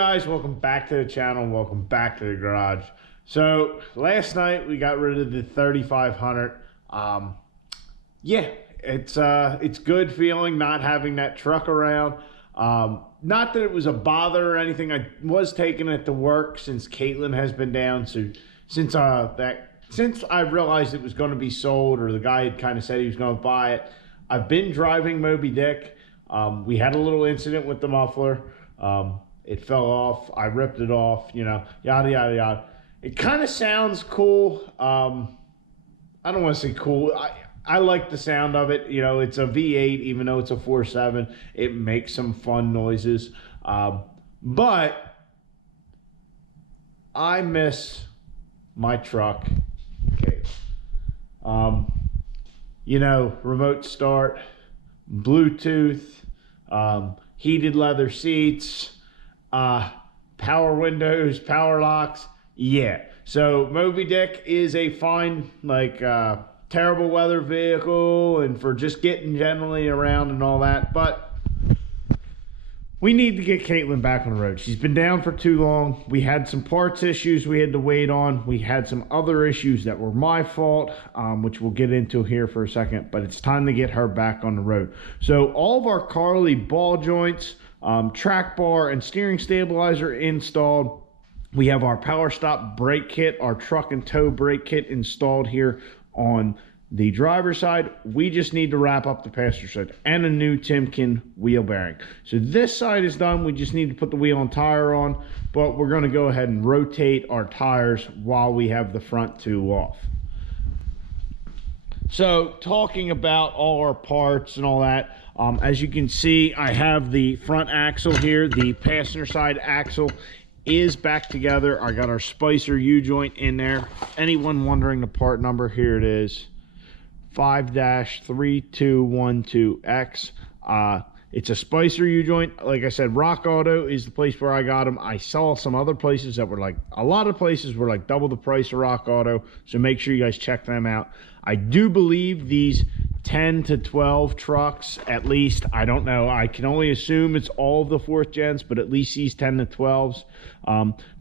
guys, welcome back to the channel. Welcome back to the garage. So last night we got rid of the 3500. Yeah, it's good feeling not having that truck around. Not that it was a bother or anything. I was taking it to work since Caitlyn has been down. So since I realized it was going to be sold, or the guy had kind of said he was going to buy it, I've been driving Moby Dick. We had a little incident with the muffler. It fell off. I ripped it off, you know, yada, yada, yada. It kind of sounds cool. I don't want to say cool. I like the sound of it. You know, it's a V8, even though it's a 4.7. It makes some fun noises. But I miss my truck. Okay. You know, remote start, Bluetooth, heated leather seats, power windows, power locks. Yeah. So Moby Dick is a fine, like, terrible weather vehicle and for just getting generally around and all that. But we need to get Caitlyn back on the road. She's been down for too long. We had some parts issues we had to wait on. We had some other issues that were my fault, which we'll get into here for a second. But it's time to get her back on the road. So all of our Carli ball joints, track bar, and steering stabilizer installed. We have our power stop brake kit, our truck and tow brake kit installed here on the driver's side. We just need to wrap up the passenger side and a new Timken wheel bearing. So this side is done. We just need to put the wheel and tire on, but we're going to go ahead and rotate our tires while we have the front two off. So talking about all our parts and all that, as you can see, I have the front axle here. The passenger side axle is back together. I got our Spicer U-joint in there. Anyone wondering the part number, here it is, 5-3212X. It's a Spicer U-joint. Like I said, Rock Auto is the place where I got them. I saw some other places that were like, a lot of places were like double the price of Rock Auto, so make sure you guys check them out. I do believe these 10 to 12 trucks, at least, I don't know, I can only assume it's all of the 4th gens, but at least these 10 to 12s.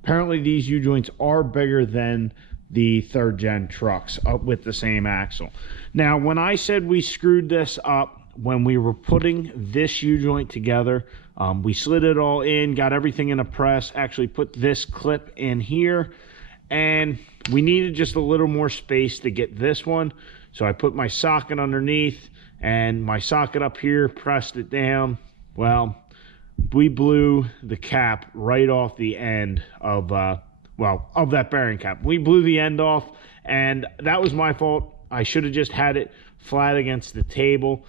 Apparently these U-joints are bigger than the 3rd gen trucks with the same axle. Now, when I said we screwed this up when we were putting this U-joint together, we slid it all in, got everything in a press, actually put this clip in here, and we needed just a little more space to get this one. So I put my socket underneath and my socket up here, pressed it down. Well, we blew the cap right off the end of, of that bearing cap. We blew the end off, and that was my fault. I should have just had it flat against the table.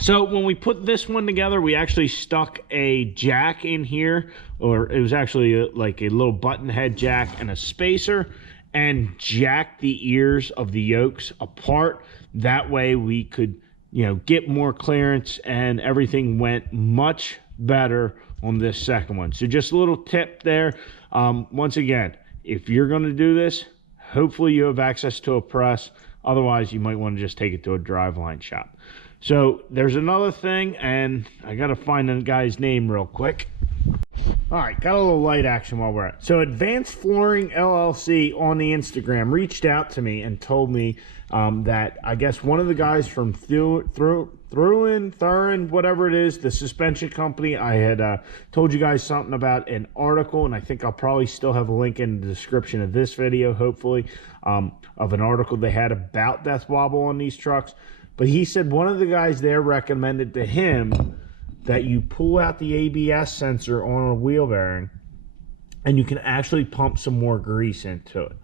So when we put this one together, we actually stuck a jack in here, or it was actually like a little button head jack and a spacer, and jacked the ears of the yokes apart. That way we could, you know, get more clearance, and everything went much better on this second one. So just a little tip there. Once again, if you're going to do this, hopefully you have access to a press. Otherwise, you might want to just take it to a driveline shop. So there's another thing, and I got to find the guy's name real quick. All right, got a little light action while we're at it. So Advanced Flooring LLC on the Instagram reached out to me and told me that I guess one of the guys from Thurin, whatever it is, the suspension company, I had told you guys something about an article, and I think I'll probably still have a link in the description of this video, hopefully, of an article they had about Death Wobble on these trucks. But he said one of the guys there recommended to him that you pull out the ABS sensor on a wheel bearing and you can actually pump some more grease into it,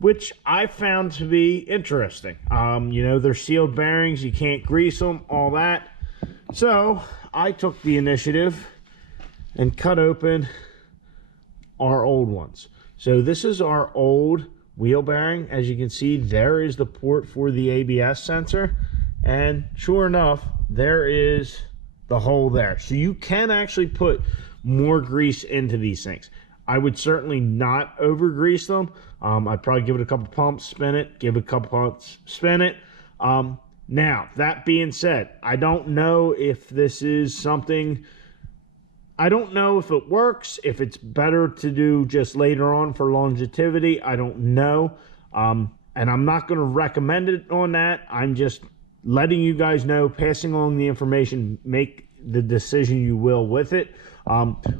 which I found to be interesting. You know, they're sealed bearings, you can't grease them, all that. So I took the initiative and cut open our old ones. So this is our old wheel bearing. As you can see, there is the port for the ABS sensor, and sure enough, there is the hole there. So you can actually put more grease into these things. I would certainly not over grease them. I'd probably give it a couple pumps, spin it, give it a couple pumps, spin it. Now, that being said, I don't know if this is something I don't know if it works, if it's better to do just later on for longevity. I don't know. And I'm not going to recommend it on that. I'm just letting you guys know, passing along the information, make the decision you will with it.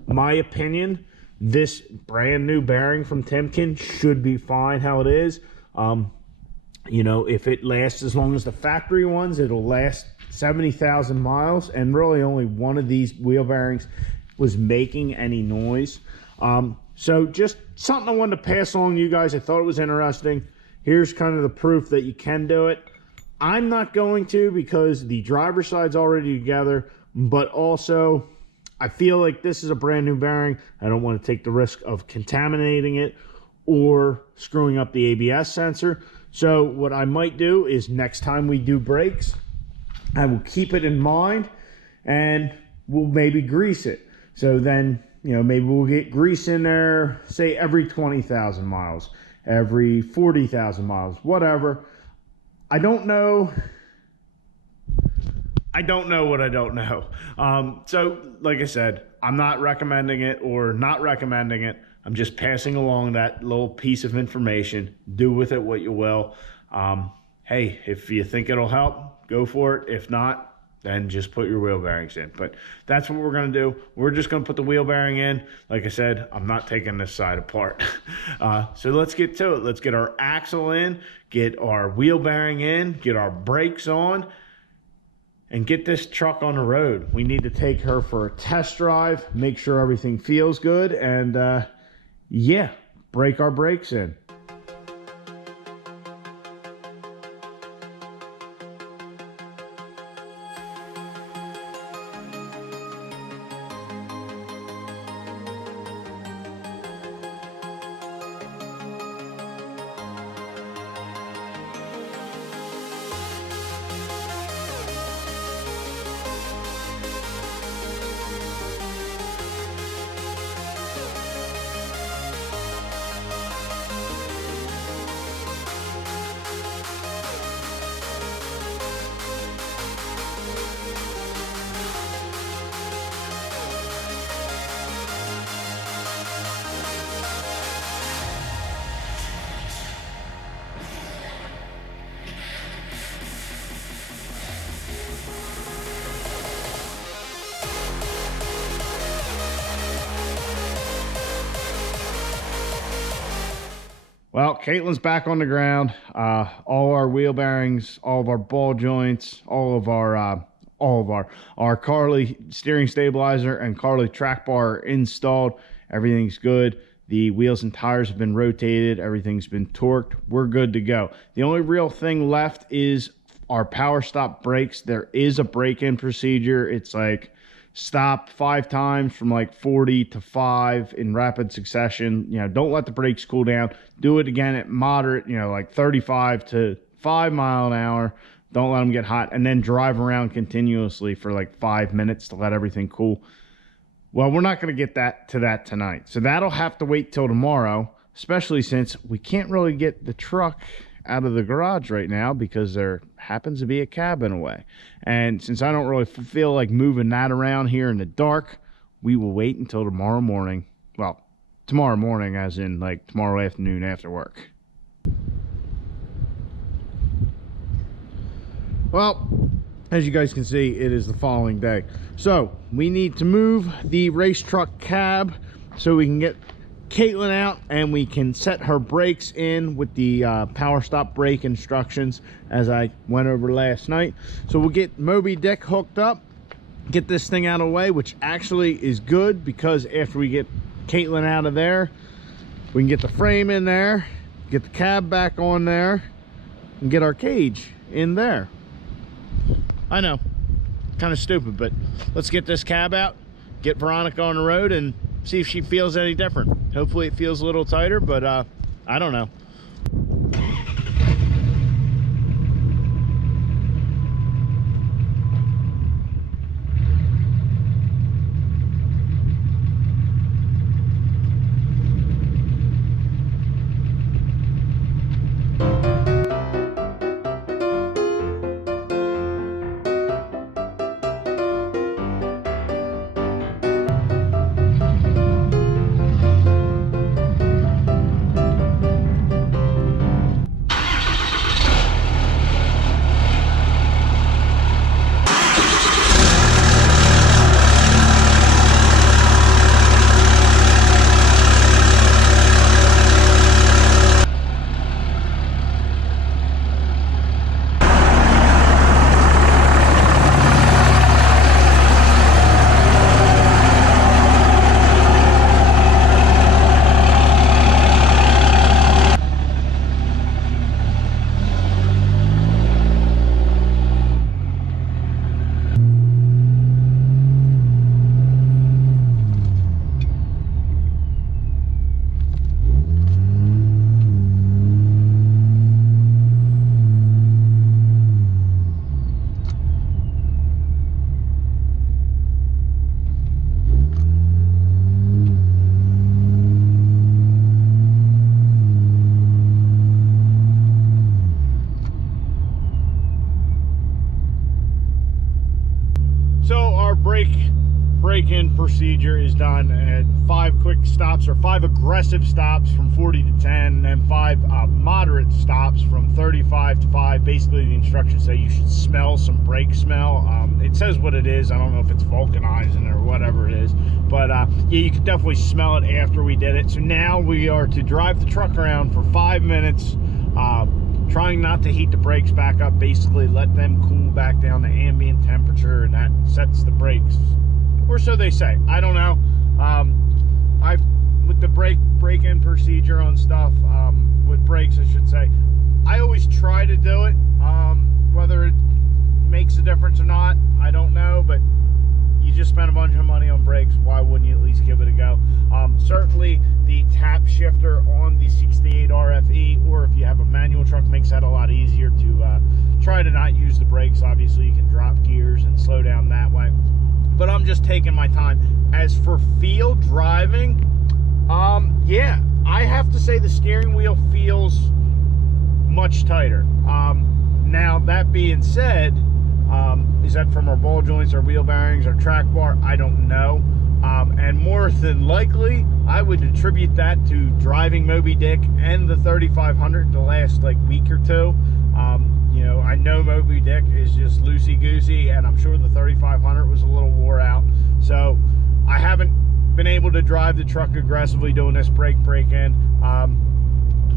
My opinion, this brand new bearing from Timken should be fine how it is. You know, if it lasts as long as the factory ones, it'll last 70,000 miles, and really only one of these wheel bearings was making any noise. So just something I wanted to pass along to you guys. I thought it was interesting. Here's kind of the proof that you can do it. I'm not going to, because the driver's side's already together, but also I feel like this is a brand new bearing. I don't want to take the risk of contaminating it or screwing up the ABS sensor. So what I might do is next time we do brakes, I will keep it in mind and we'll maybe grease it. So then, you know, maybe we'll get grease in there, say every 20,000 miles, every 40,000 miles, whatever. I don't know what I don't know. So like I said, I'm not recommending it or not recommending it. I'm just passing along that little piece of information. Do with it what you will. Hey, if you think it'll help, go for it. If not, then just put your wheel bearings in. But that's what we're going to do. We're just going to put the wheel bearing in. Like I said, I'm not taking this side apart. So let's get to it. Let's get our axle in, get our wheel bearing in, get our brakes on, and get this truck on the road. We need to take her for a test drive, make sure everything feels good, and yeah, break our brakes in. Well, Caitlyn's back on the ground. All our wheel bearings, all of our ball joints, all of our Carli steering stabilizer and Carli track bar are installed. Everything's good. The wheels and tires have been rotated. Everything's been torqued. We're good to go. The only real thing left is our power stop brakes. There is a break-in procedure. It's like stop 5 times from like 40 to 5 in rapid succession. You know, don't let the brakes cool down. Do it again at moderate, you know, like 35 to 5 mile an hour. Don't let them get hot, and then drive around continuously for like 5 minutes to let everything cool. Well, we're not going to get to that tonight. So that'll have to wait till tomorrow, especially since we can't really get the truck out of the garage right now because there happens to be a cabin away. And since I don't really feel like moving that around here in the dark, we will wait until tomorrow morning. Well, tomorrow morning as in like tomorrow afternoon after work. Well, as you guys can see, it is the following day. So we need to move the race truck cab so we can get Caitlyn out and we can set her brakes in with the power stop brake instructions as I went over last night. So we'll get Moby Dick hooked up, get this thing out of the way, which actually is good because after we get Caitlyn out of there, we can get the frame in there, get the cab back on there, and get our cage in there. I know, kind of stupid, but let's get this cab out, get Veronica on the road, and see if she feels any different. Hopefully it feels a little tighter, but I don't know. break-in procedure is done at 5 quick stops, or 5 aggressive stops from 40 to 10, and 5 moderate stops from 35 to 5. Basically, the instructions say you should smell some brake smell. It says what it is. I don't know if it's vulcanizing or whatever it is, but yeah, you could definitely smell it after we did it. So now we are to drive the truck around for 5 minutes, trying not to heat the brakes back up. Basically let them cool back down to ambient temperature, and that sets the brakes, or so they say. I don't know. With the break-in procedure on stuff, with brakes I should say, I always try to do it. Whether it makes a difference or not, I don't know, but you just spent a bunch of money on brakes, why wouldn't you at least give it a go? Certainly the tap shifter on the 68 RFE, or if you have a manual truck, makes that a lot easier to try to not use the brakes. Obviously you can drop gears and slow down that way, but I'm just taking my time. As for field driving, yeah, I have to say the steering wheel feels much tighter. Now that being said, is that from our ball joints, our wheel bearings, our track bar? I don't know. And more than likely, I would attribute that to driving Moby Dick and the 3500 the last like week or two. You know, I know Moby Dick is just loosey-goosey, and I'm sure the 3500 was a little wore out. So I haven't been able to drive the truck aggressively doing this break-in.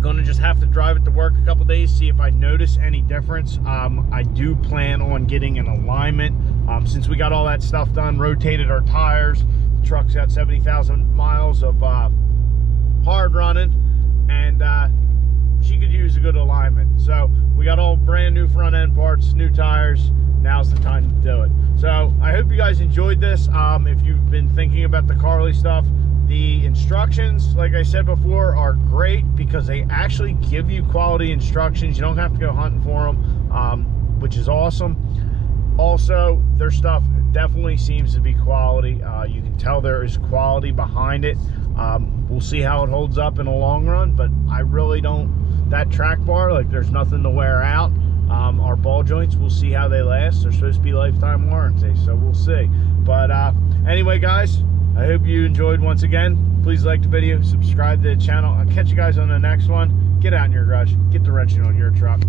Gonna just have to drive it to work a couple days, see if I notice any difference. I do plan on getting an alignment. Since we got all that stuff done, rotated our tires, the truck's got 70,000 miles of hard running, and she could use a good alignment. So we got all brand new front end parts, new tires. Now's the time to do it. So I hope you guys enjoyed this. If you've been thinking about the Carli stuff, the instructions, like I said before, are great because they actually give you quality instructions. You don't have to go hunting for them, which is awesome. Also, their stuff definitely seems to be quality. You can tell there is quality behind it. We'll see how it holds up in the long run, but I really don't. That track bar, like, there's nothing to wear out. Our ball joints, we'll see how they last. They're supposed to be lifetime warranty, so we'll see. But anyway, guys, I hope you enjoyed once again. Please like the video, subscribe to the channel. I'll catch you guys on the next one. Get out in your garage, get the wrenching on your truck.